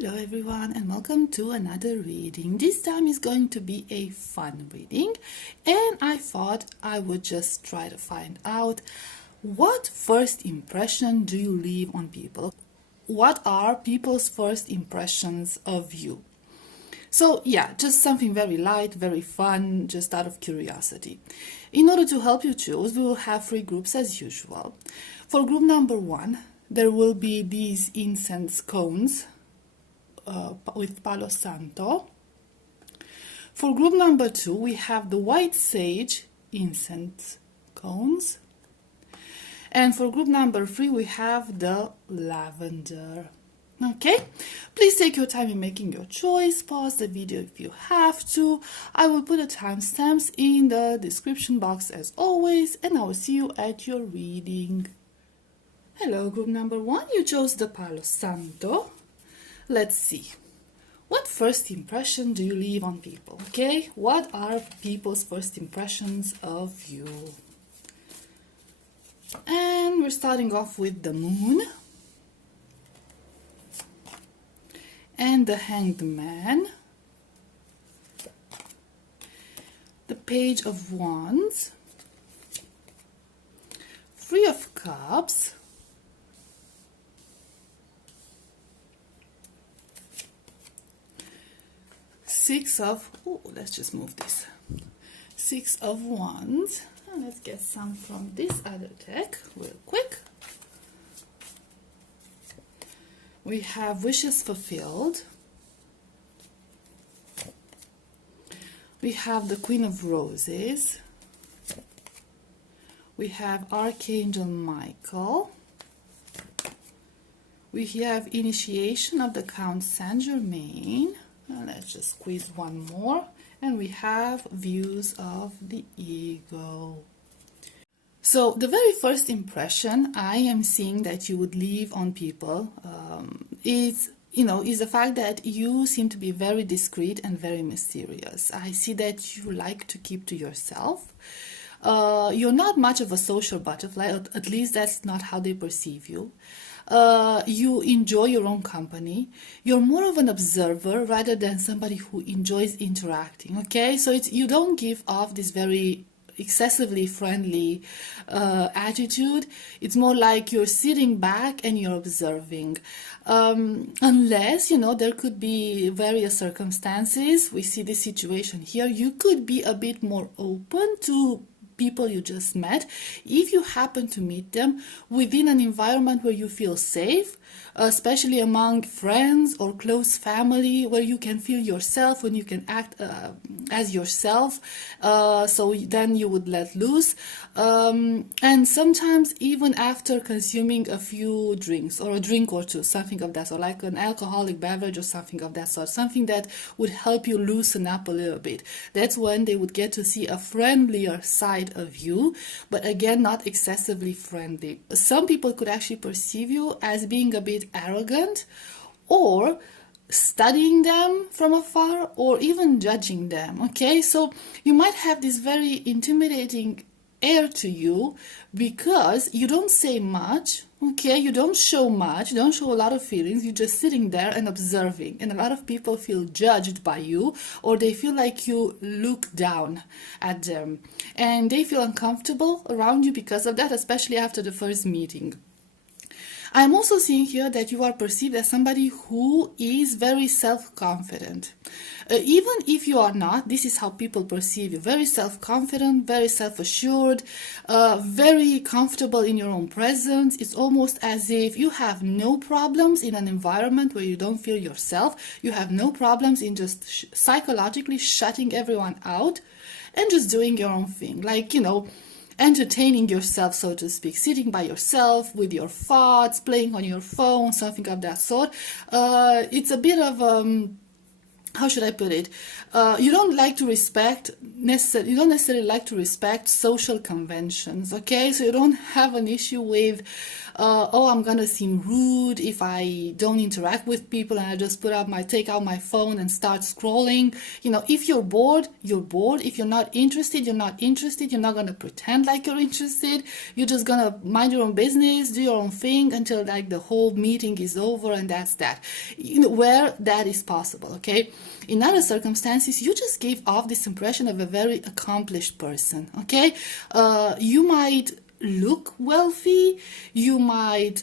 Hello everyone and welcome to another reading. This time is going to be a fun reading and I thought I would just try to find out what first impression do you leave on people? What are people's first impressions of you? So yeah, just something very light, very fun, just out of curiosity. In order to help you choose, we will have 3 groups as usual. For group number 1, there will be these incense cones with Palo Santo. For group number 2, we have the white sage incense cones. And for group number 3, we have the lavender. Okay, please take your time in making your choice. Pause the video if you have to. I will put the timestamps in the description box as always, and I will see you at your reading. Hello, group number 1, you chose the Palo Santo. Let's see. What first impression do you leave on people? Okay, what are people's first impressions of you? And we're starting off with the moon and the hanged man, the page of wands, 3 of cups, let's just move this. 6 of wands. And let's get some from this other deck real quick. We have wishes fulfilled. We have the Queen of Roses. We have Archangel Michael. We have initiation of the Count Saint Germain. Let's just squeeze one more, and we have views of the ego. So the very first impression I am seeing that you would leave on people is the fact that you seem to be very discreet and very mysterious. I see that you like to keep to yourself. You're not much of a social butterfly, at least that's not how they perceive you. You enjoy your own company. You're more of an observer rather than somebody who enjoys interacting, okay? So you don't give off this very excessively friendly attitude. It's more like you're sitting back and you're observing. Unless, there could be various circumstances. We see this situation here. You could be a bit more open to people you just met if you happen to meet them within an environment where you feel safe, especially among friends or close family, where you can feel yourself, when you can act as yourself, so then you would let loose. And sometimes even after consuming a few drinks or a drink or two, something of that sort, like an alcoholic beverage or something of that sort, something that would help you loosen up a little bit. That's when they would get to see a friendlier side of you, but again, not excessively friendly. Some people could actually perceive you as being a bit arrogant, or studying them from afar, or even judging them. Okay, so you might have this very intimidating air to you because you don't say much. Okay, you don't show much, you don't show a lot of feelings, you're just sitting there and observing. And a lot of people feel judged by you, or they feel like you look down at them. And they feel uncomfortable around you because of that, especially after the first meeting. I'm also seeing here that you are perceived as somebody who is very self-confident. Even if you are not, this is how people perceive you. Very self-confident, very self-assured, very comfortable in your own presence. It's almost as if you have no problems in an environment where you don't feel yourself. You have no problems in just psychologically shutting everyone out and just doing your own thing. Like, entertaining yourself, so to speak, sitting by yourself with your thoughts, playing on your phone, something of that sort. It's a bit of how should I put it? You don't necessarily like to respect social conventions, okay? So you don't have an issue with oh, I'm gonna seem rude if I don't interact with people and I just take out my phone and start scrolling. You know, if you're bored, you're bored. If you're not interested, you're not interested. You're not gonna pretend like you're interested. You're just gonna mind your own business, do your own thing until like the whole meeting is over, and that's that. You know, where that is possible, okay? In other circumstances, you just give off this impression of a very accomplished person, okay? You might look wealthy, you might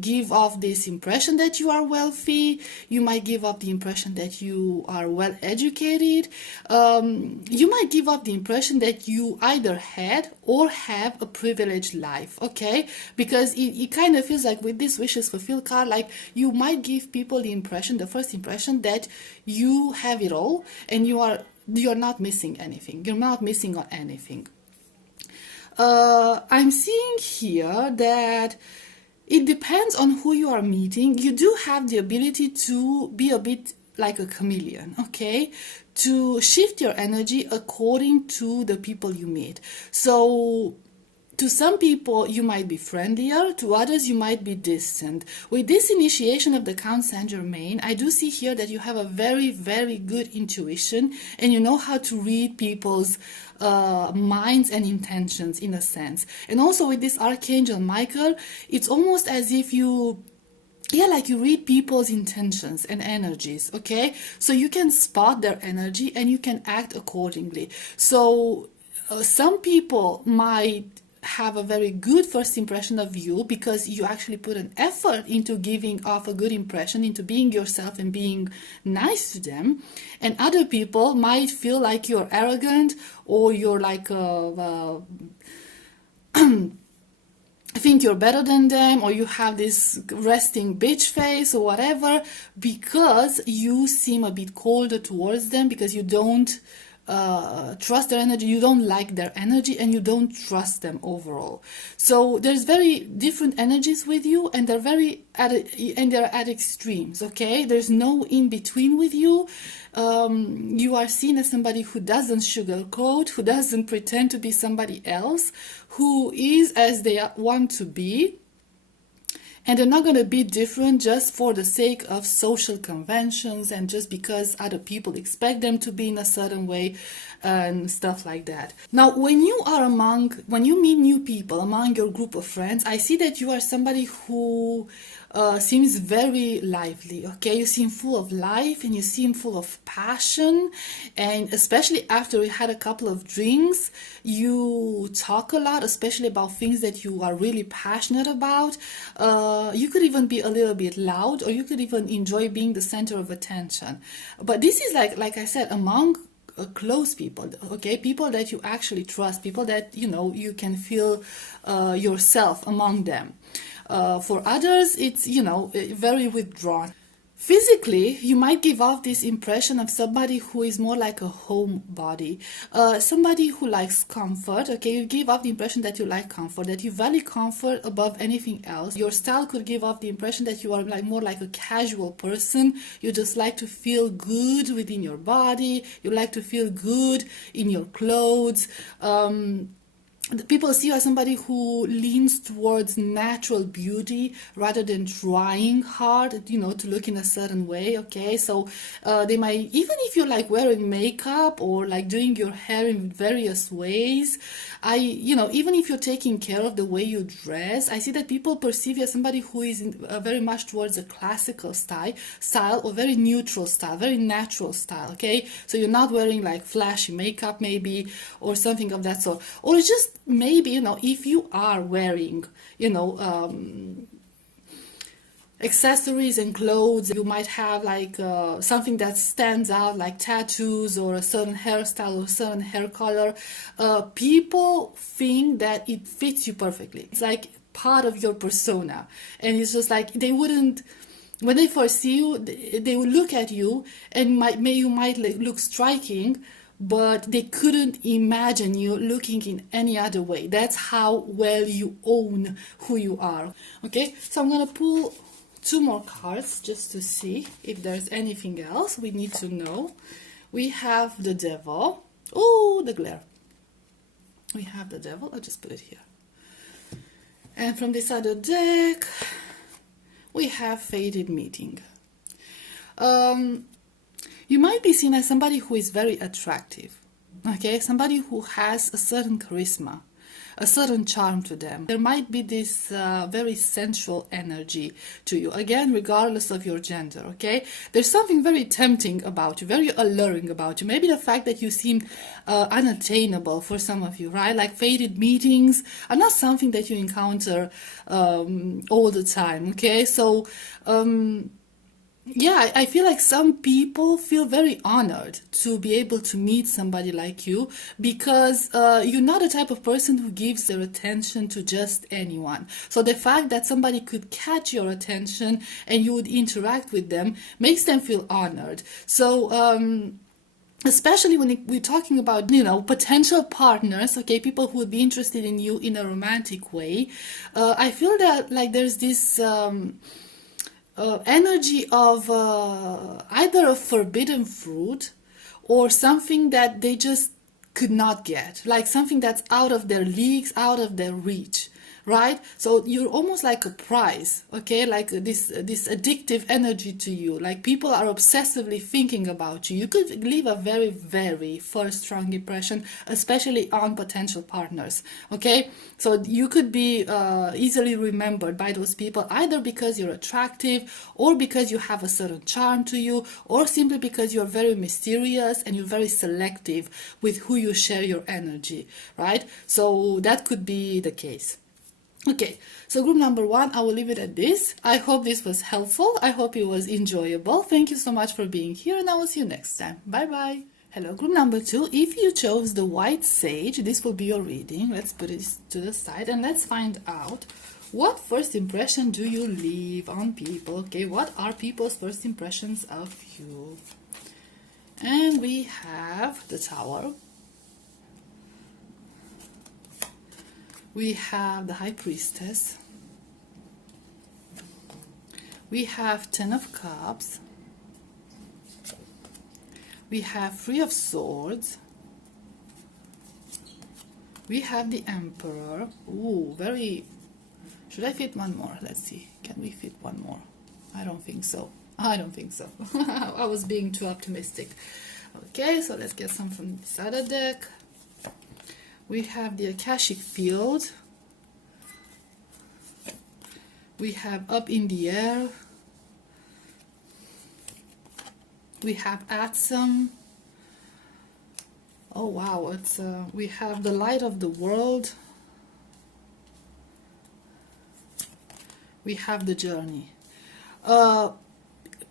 give off this impression that you are wealthy, you might give off the impression that you are well educated, you might give off the impression that you either had or have a privileged life, okay? Because it kind of feels like with this wishes fulfilled card, like you might give people the impression, the first impression, that you have it all and you're not missing anything, you're not missing on anything. I'm seeing here that it depends on who you are meeting. You do have the ability to be a bit like a chameleon, okay? To shift your energy according to the people you meet. So to some people, you might be friendlier. To others, you might be distant. With this initiation of the Count Saint Germain, I do see here that you have a very, very good intuition and you know how to read people's minds and intentions in a sense. And also with this Archangel Michael, it's almost as if you read people's intentions and energies, okay? So you can spot their energy and you can act accordingly. So some people might have a very good first impression of you because you actually put an effort into giving off a good impression, into being yourself and being nice to them. And other people might feel like you're arrogant or you're like think you're better than them, or you have this resting bitch face or whatever, because you seem a bit colder towards them, because you don't trust their energy, you don't like their energy, and you don't trust them overall. So there's very different energies with you, and they're at extremes, okay? There's no in between with you. You are seen as somebody who doesn't sugarcoat, who doesn't pretend to be somebody else, who is as they want to be. And they're not going to be different just for the sake of social conventions and just because other people expect them to be in a certain way and stuff like that. Now, when you meet new people among your group of friends, I see that you are somebody who seems very lively, okay? You seem full of life and you seem full of passion, and especially after we had a couple of drinks, you talk a lot, especially about things that you are really passionate about. You could even be a little bit loud, or you could even enjoy being the center of attention. But this is like I said, among close people, okay? People that you actually trust, people that, you know, you can feel yourself among them. For others, it's, you know, very withdrawn. Physically, you might give off this impression of somebody who is more like a homebody, somebody who likes comfort, okay? You give off the impression that you like comfort, that you value comfort above anything else. Your style could give off the impression that you are more like a casual person. You just like to feel good within your body. You like to feel good in your clothes. People see you as somebody who leans towards natural beauty rather than trying hard, you know, to look in a certain way, okay? So they might, even if you're like wearing makeup or like doing your hair in various ways, even if you're taking care of the way you dress, I see that people perceive you as somebody who is very much towards a classical style or very neutral style, very natural style, okay? So you're not wearing like flashy makeup maybe or something of that sort. Or it's just maybe, you know, if you are wearing, you know, accessories and clothes, you might have like something that stands out, like tattoos or a certain hairstyle or a certain hair color. People think that it fits you perfectly. It's like part of your persona, and it's just like they wouldn't, when they first see you, they will look at you and you might look striking, but they couldn't imagine you looking in any other way. That's how well you own who you are. Okay, so I'm gonna pull 2 more cards just to see if there's anything else we need to know. We have the Devil. Oh, the glare. We have the Devil. I'll just put it here. And from this other deck, we have Fated Meeting. You might be seen as somebody who is very attractive, okay? Somebody who has a certain charisma, a certain charm to them. There might be this very sensual energy to you, again, regardless of your gender, okay? There's something very tempting about you, very alluring about you. Maybe the fact that you seem unattainable for some of you, right? Like fated meetings are not something that you encounter all the time, okay? So, yeah, I feel like some people feel very honored to be able to meet somebody like you because you're not the type of person who gives their attention to just anyone. So the fact that somebody could catch your attention and you would interact with them makes them feel honored. So, especially when we're talking about, potential partners, okay, people who would be interested in you in a romantic way, I feel that like there's this energy of either a forbidden fruit or something that they just could not get, like something that's out of their leagues, out of their reach, right? So you're almost like a prize, okay? Like this addictive energy to you, like people are obsessively thinking about you. You could leave a very, very first strong impression, especially on potential partners, okay? So you could be easily remembered by those people, either because you're attractive or because you have a certain charm to you, or simply because you're very mysterious and you're very selective with who you share your energy, right? So that could be the case. Okay, so group number 1, I will leave it at this. I hope this was helpful. I hope it was enjoyable. Thank you so much for being here, and I will see you next time. Bye bye. Hello, group number 2. If you chose the White Sage, this will be your reading. Let's put it to the side and let's find out what first impression do you leave on people. Okay, what are people's first impressions of you? And we have the Tower. We have the High Priestess. We have 10 of Cups. We have 3 of Swords. We have the Emperor. Ooh, very... Should I fit one more? Let's see. Can we fit one more? I don't think so. I don't think so. I was being too optimistic. Okay, so let's get some from this other deck. We have the Akashic Field. We have Up in the Air. We have Atsum. Oh wow, it's we have the Light of the World. We have the Journey.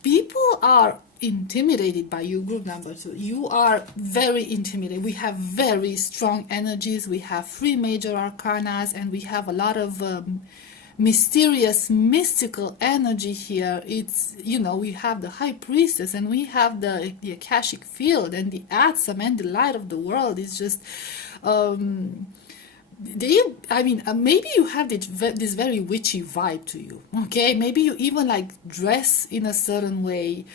People are intimidated by you, group number 2. You are very intimidated. We have very strong energies. We have 3 major arcanas, and we have a lot of mysterious, mystical energy here. It's, we have the High Priestess, and we have the Akashic Field, and the Atsum, and the Light of the World. It's just maybe you have this very witchy vibe to you, okay? Maybe you even like dress in a certain way,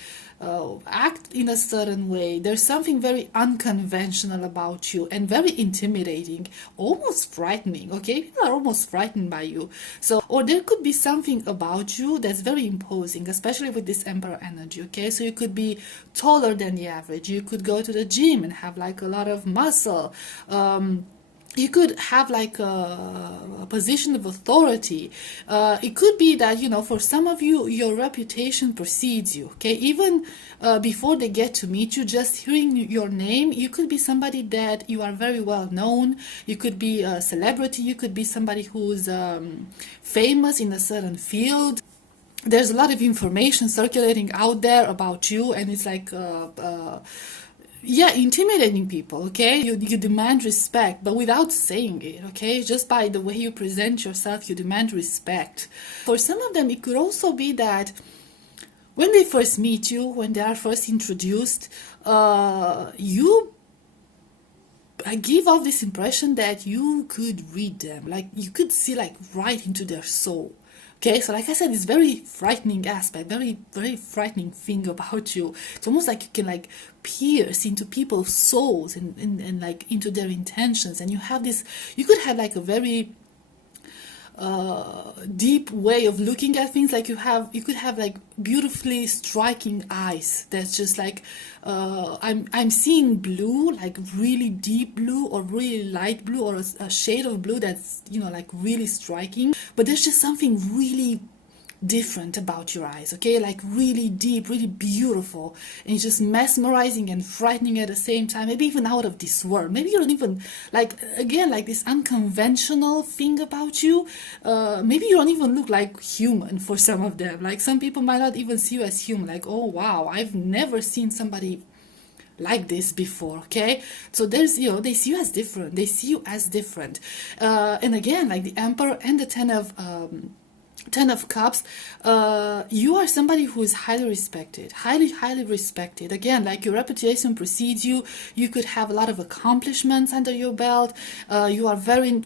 act in a certain way. There's something very unconventional about you and very intimidating, almost frightening, okay? People are almost frightened by you. So, or there could be something about you that's very imposing, especially with this Emperor energy, okay? So you could be taller than the average. You could go to the gym and have like a lot of muscle. You could have like a position of authority. It could be that, for some of you, your reputation precedes you, okay? Even before they get to meet you, just hearing your name, you could be somebody that you are very well known. You could be a celebrity. You could be somebody who's famous in a certain field. There's a lot of information circulating out there about you, and it's like... intimidating people, okay? You demand respect, but without saying it, okay? Just by the way you present yourself, you demand respect. For some of them, it could also be that when they first meet you, when they are first introduced, you give off this impression that you could read them, like you could see like right into their soul. Okay, so like I said, it's very frightening aspect, very, very frightening thing about you. It's almost like you can like pierce into people's souls and like into their intentions. And you have this, you could have like a very deep way of looking at things. Like you could have like beautifully striking eyes that's just like I'm seeing blue, like really deep blue or really light blue, or a shade of blue that's, you know, like really striking, but there's just something really different about your eyes, okay? Like really deep, really beautiful, and it's just mesmerizing and frightening at the same time, maybe even out of this world. Maybe you don't even, like, again, like this unconventional thing about you. Maybe you don't even look like human for some of them. Like some people might not even see you as human, like, oh wow, I've never seen somebody like this before, okay? So there's, you know, they see you as different, and again, like the Emperor and the Ten of Cups, you are somebody who is highly respected, highly respected. Again, like your reputation precedes you. You could have a lot of accomplishments under your belt. You are very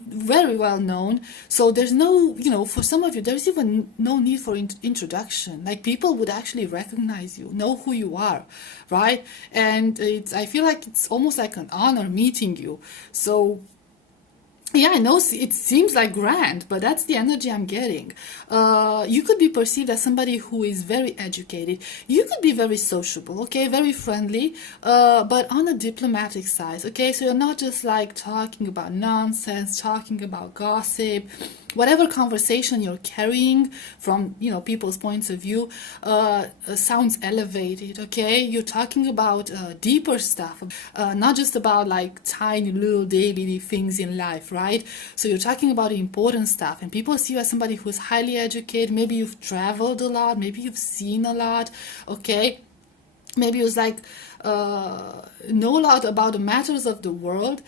well known. So there's no, you know, for some of you, there's even no need for introduction. Like people would actually recognize you, know who you are, right? And I feel like it's almost like an honor meeting you. So yeah, I know it seems like grand, but that's the energy I'm getting. You could be perceived as somebody who is very educated. You could be very sociable, okay, very friendly, but on a diplomatic side, okay? So you're not just like talking about nonsense, talking about gossip. Whatever conversation you're carrying from, you know, people's points of view sounds elevated, okay? You're talking about deeper stuff, not just about like tiny little daily things in life, right? So you're talking about important stuff, and people see you as somebody who's highly educated. Maybe you've traveled a lot, maybe you've seen a lot, okay? Maybe it was like know a lot about the matters of the world.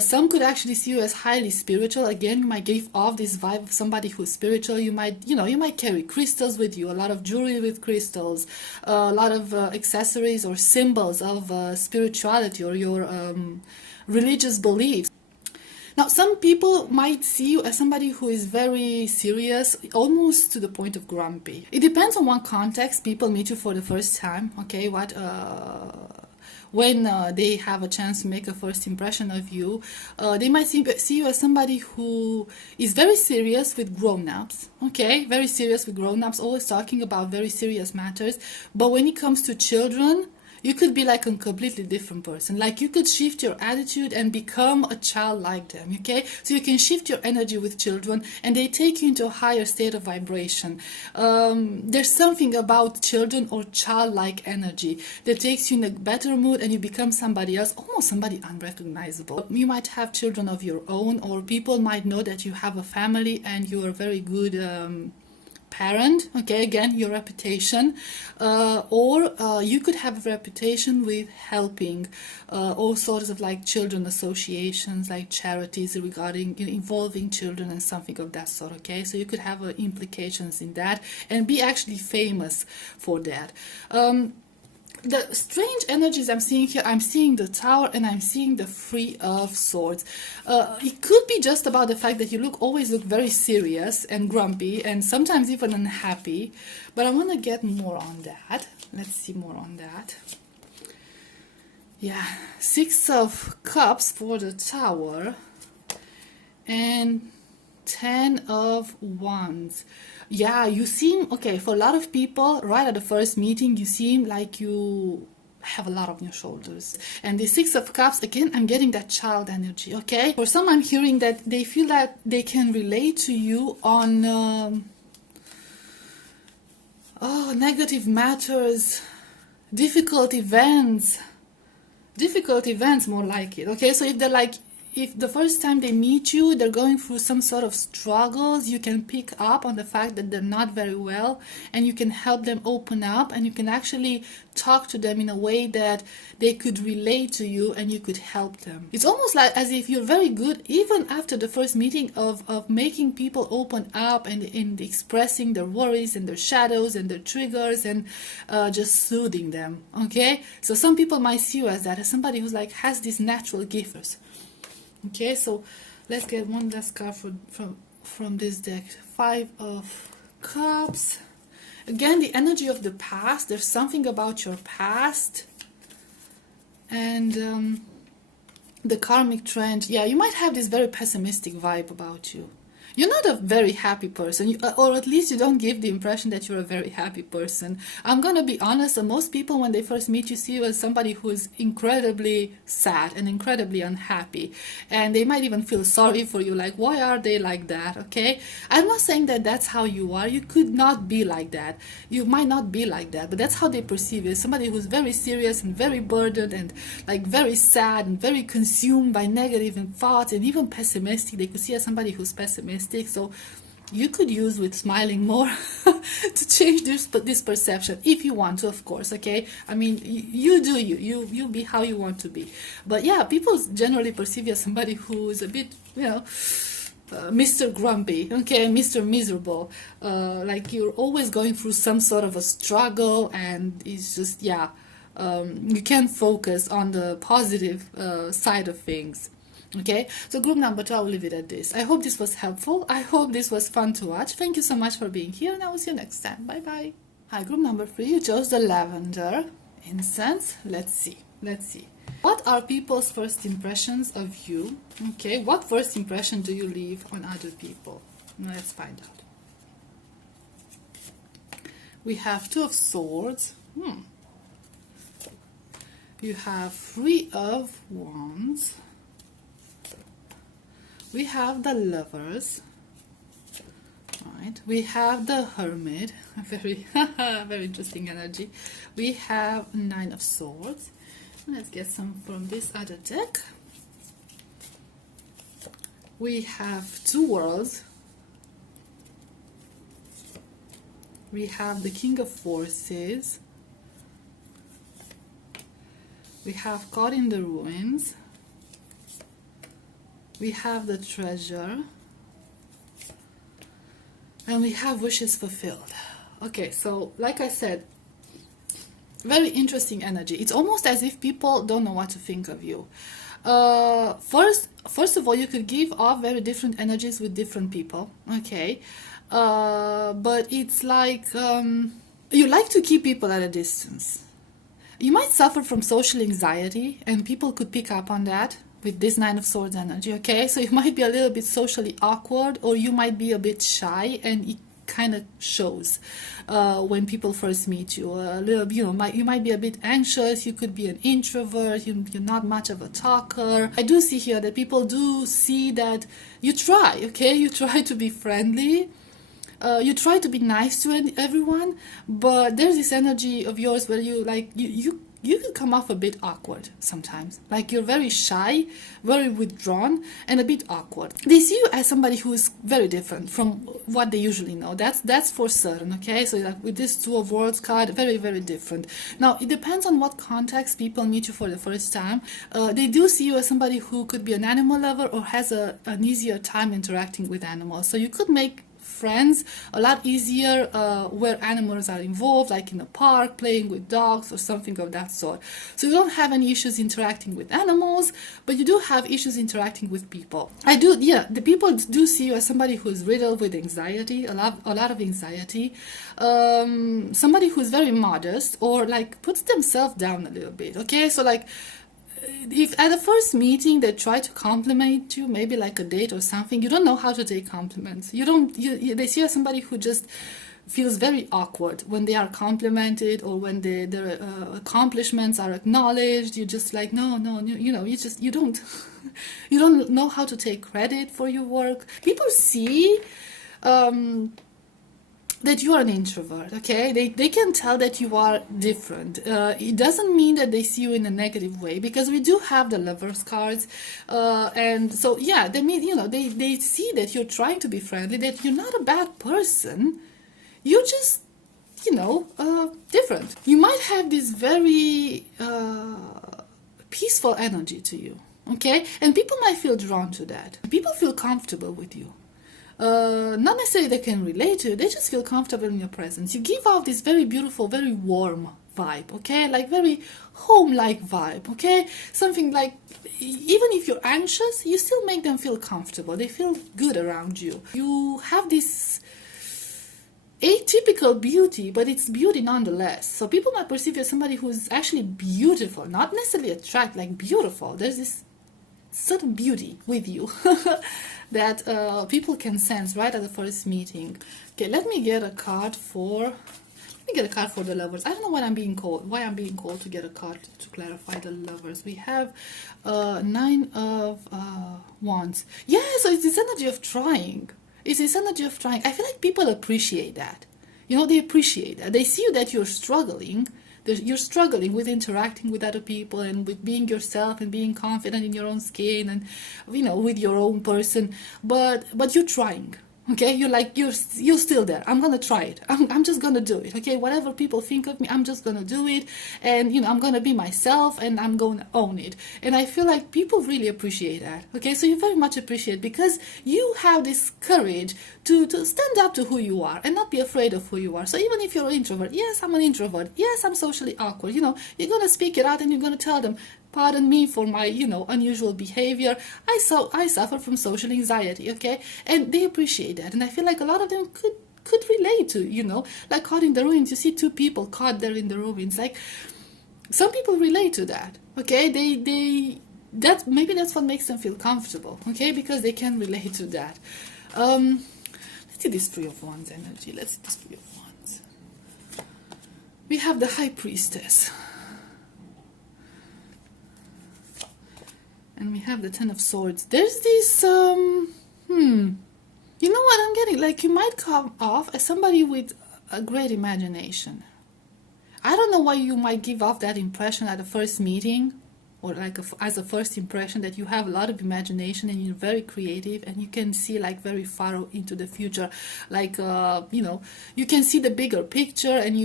Some could actually see you as highly spiritual. Again, you might give off this vibe of somebody who's spiritual. You might, you know, you might carry crystals with you, a lot of jewelry with crystals, a lot of accessories or symbols of spirituality or your religious beliefs. Now, some people might see you as somebody who is very serious, almost to the point of grumpy. It depends on what context people meet you for the first time, okay? When they have a chance to make a first impression of you, they might see you as somebody who is very serious with grown-ups, okay? Very serious with grown-ups, always talking about very serious matters. But when it comes to children, you could be like a completely different person. Like you could shift your attitude and become a child like them, okay? So you can shift your energy with children and they take you into a higher state of vibration. There's something about children or childlike energy that takes you in a better mood and you become somebody else, almost somebody unrecognizable. You might have children of your own, or people might know that you have a family and you are very good parent, okay, again, your reputation, or you could have a reputation with helping all sorts of like children associations, like charities regarding, you know, involving children and something of that sort, okay? So you could have implications in that and be actually famous for that. The strange energies I'm seeing here, I'm seeing the Tower and I'm seeing the Three of Swords. It could be just about the fact that you always look very serious and grumpy and sometimes even unhappy, but I want to get more on that. Let's see more on that. Yeah, Six of Cups for the Tower and Ten of Wands. Yeah, you seem, okay, for a lot of people, right at the first meeting, you seem like you have a lot on your shoulders. And the Six of Cups, again, I'm getting that child energy, okay? For some, I'm hearing that they feel that they can relate to you on negative matters, difficult events more like it, okay? So if they're like, if the first time they meet you, they're going through some sort of struggles, you can pick up on the fact that they're not very well, and you can help them open up, and you can actually talk to them in a way that they could relate to you and you could help them. It's almost like as if you're very good, even after the first meeting, of making people open up and in expressing their worries and their shadows and their triggers and just soothing them, okay? So some people might see you as that, as somebody who's like has these natural gifts. Okay, so let's get one last card from this deck. Five of Cups. Again, the energy of the past. There's something about your past. And the karmic trend. Yeah, you might have this very pessimistic vibe about you. You're not a very happy person, or at least you don't give the impression that you're a very happy person. I'm gonna be honest, most people when they first meet you see you as somebody who is incredibly sad and incredibly unhappy. And they might even feel sorry for you, like, why are they like that, okay? I'm not saying that that's how you are. You could not be like that. You might not be like that, but that's how they perceive you. Somebody who's very serious and very burdened and like very sad and very consumed by negative thoughts and even pessimistic. They could see as somebody who's pessimistic. So you could use with smiling more to change this perception if you want to, of course, okay? I mean, you do you be how you want to be. But yeah, people generally perceive you as somebody who is a bit, you know, Mr. Grumpy, okay, Mr. Miserable, like you're always going through some sort of a struggle, and it's just, yeah, you can't focus on the positive side of things. Okay, so group number 2, I will leave it at this. I hope this was helpful. I hope this was fun to watch. Thank you so much for being here, and I will see you next time. Bye bye. Hi, group number 3, you chose the lavender incense. Let's see. What are people's first impressions of you? Okay, what first impression do you leave on other people? Let's find out. We have 2 of swords. You have 3 of wands. We have the lovers, right? We have the hermit, very very interesting energy. We have 9 of swords. Let's get some from this other deck. We have 2 worlds. We have the king of forces. We have caught in the ruins. We have the treasure, and we have wishes fulfilled. Okay, so like I said, very interesting energy. It's almost as if people don't know what to think of you. First of all, you could give off very different energies with different people, okay? But it's like you like to keep people at a distance. You might suffer from social anxiety, and people could pick up on that with this 9 of swords energy, okay? So you might be a little bit socially awkward, or you might be a bit shy, and it kind of shows when people first meet you. A little, you know, you might be a bit anxious. You could be an introvert. You're not much of a talker. I do see here that people do see that you try, okay? You try to be friendly. You try to be nice to everyone, but there's this energy of yours where you like you can come off a bit awkward sometimes. Like you're very shy, very withdrawn, and a bit awkward. They see you as somebody who is very different from what they usually know. That's for certain, okay? So like with this 2 of Worlds card, very, very different. Now, it depends on what context people meet you for the first time. They do see you as somebody who could be an animal lover or has an easier time interacting with animals. So you could make friends a lot easier where animals are involved, like in a park, playing with dogs or something of that sort. So you don't have any issues interacting with animals, but you do have issues interacting with people. The people do see you as somebody who is riddled with anxiety, a lot of anxiety, somebody who's very modest or like puts themselves down a little bit, okay? So like, if at the first meeting they try to compliment you, maybe like a date or something, you don't know how to take compliments. They see you as somebody who just feels very awkward when they are complimented or when their accomplishments are acknowledged. You're just like, no, you don't you don't know how to take credit for your work. People see that you are an introvert, okay? They can tell that you are different. It doesn't mean that they see you in a negative way, because we do have the lovers cards, and so yeah, they mean, they see that you're trying to be friendly, that you're not a bad person. You're just, different. You might have this very peaceful energy to you, okay? And people might feel drawn to that. People feel comfortable with you. Not necessarily they can relate to you, they just feel comfortable in your presence. You give off this very beautiful, very warm vibe, okay? Like very home-like vibe, okay? Something like, even if you're anxious, you still make them feel comfortable. They feel good around you. You have this atypical beauty, but it's beauty nonetheless. So people might perceive you as somebody who's actually beautiful, not necessarily attractive, like beautiful. There's this certain beauty with you that people can sense right at the first meeting. Okay, let me get a card for the lovers. I don't know why I'm being called to get a card to clarify the lovers. We have Nine of Wands. Yeah, so it's this energy of trying. It's this energy of trying. I feel like people appreciate that. You know, they appreciate that. They see that you're struggling. You're struggling with interacting with other people and with being yourself and being confident in your own skin and, you know, with your own person. But you're trying. Okay, you're still there. I'm gonna try it. I'm just gonna do it. Okay, whatever people think of me, I'm just gonna do it, and you know, I'm gonna be myself, and I'm gonna own it. And I feel like people really appreciate that. Okay, so you very much appreciate, because you have this courage to stand up to who you are and not be afraid of who you are. So even if you're an introvert, yes, I'm an introvert. Yes, I'm socially awkward. You know, you're gonna speak it out, and you're gonna tell them, pardon me for my, you know, unusual behavior. I suffer from social anxiety, okay? And they appreciate that. And I feel like a lot of them could relate to, you know, like Caught in the Ruins. You see two people caught there in the ruins. Like, some people relate to that, okay? Maybe that's what makes them feel comfortable, okay? Because they can relate to that. Let's see this Three of Wands energy. Let's see this Three of Wands. We have the High Priestess. And we have the Ten of Swords. There's this, you know what I'm getting? Like, you might come off as somebody with a great imagination. I don't know why you might give off that impression at the first meeting, or like as a first impression, that you have a lot of imagination and you're very creative and you can see like very far into the future. Like, you know, you can see the bigger picture, and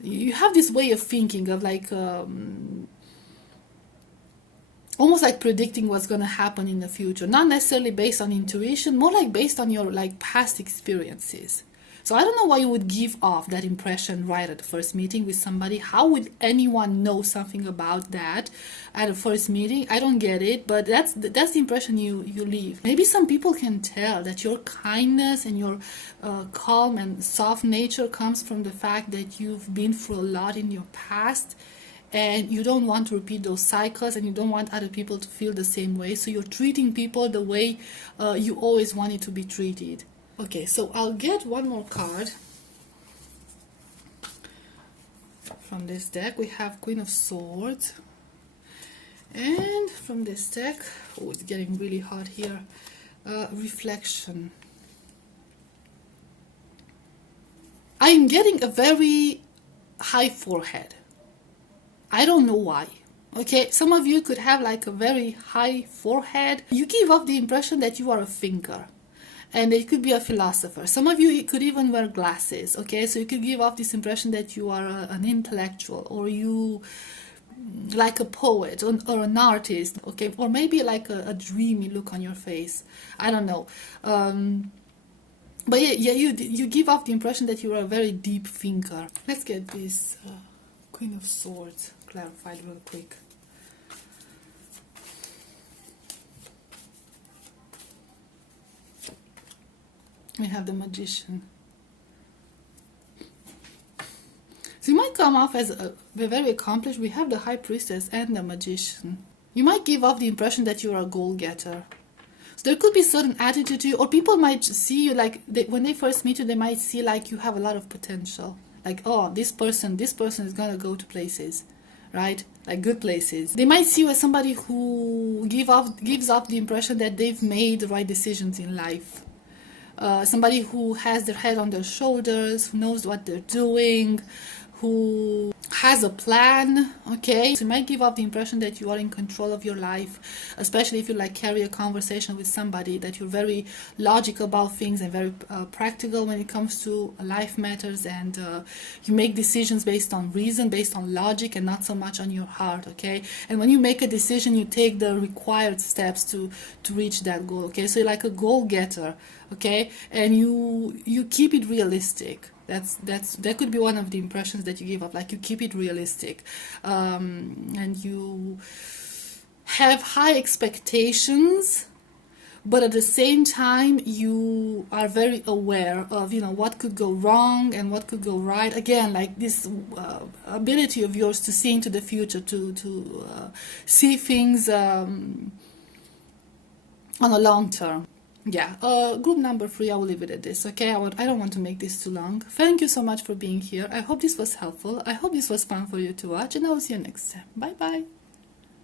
you have this way of thinking of like, almost like predicting what's going to happen in the future, not necessarily based on intuition, more like based on your like past experiences. So I don't know why you would give off that impression right at the first meeting with somebody. How would anyone know something about that at the first meeting? I don't get it, but that's the impression you leave. Maybe some people can tell that your kindness and your calm and soft nature comes from the fact that you've been through a lot in your past, and you don't want to repeat those cycles, and you don't want other people to feel the same way. So you're treating people the way you always wanted to be treated. Okay, so I'll get one more card from this deck. We have Queen of Swords. And from this deck, oh, it's getting really hot here, Reflection. I'm getting a very high forehead. I don't know why. Okay, some of you could have like a very high forehead. You give off the impression that you are a thinker, and it could be a philosopher. Some of you could even wear glasses. Okay, so you could give off this impression that you are an intellectual, or you like a poet, or an artist. Okay, or maybe like a dreamy look on your face. I don't know. But yeah, you give off the impression that you are a very deep thinker. Let's get this Queen of Swords clarified real quick. We have the Magician. So you might come off as a very accomplished. We have the High Priestess and the Magician. You might give off the impression that you are a goal-getter. So there could be certain attitude to you, or people might see you like, when they first meet you, they might see like you have a lot of potential. Like, oh, this person is gonna go to places, right? Like good places. They might see you as somebody who gives off the impression that they've made the right decisions in life. Somebody who has their head on their shoulders, who knows what they're doing, who has a plan, okay? So you might give off the impression that you are in control of your life, especially if you like carry a conversation with somebody, that you're very logical about things and very practical when it comes to life matters, and you make decisions based on reason, based on logic, and not so much on your heart, okay? And when you make a decision, you take the required steps to reach that goal, okay? So you're like a goal-getter, okay? And you keep it realistic. That could be one of the impressions that you give off, like you keep it realistic, and you have high expectations, but at the same time you are very aware of, you know, what could go wrong and what could go right. Again, like this ability of yours to see into the future, to see things on a long term. Yeah, group number 3, I will leave it at this, okay? I don't want to make this too long. Thank you so much for being here. I hope this was helpful. I hope this was fun for you to watch, and I will see you next time. Bye bye.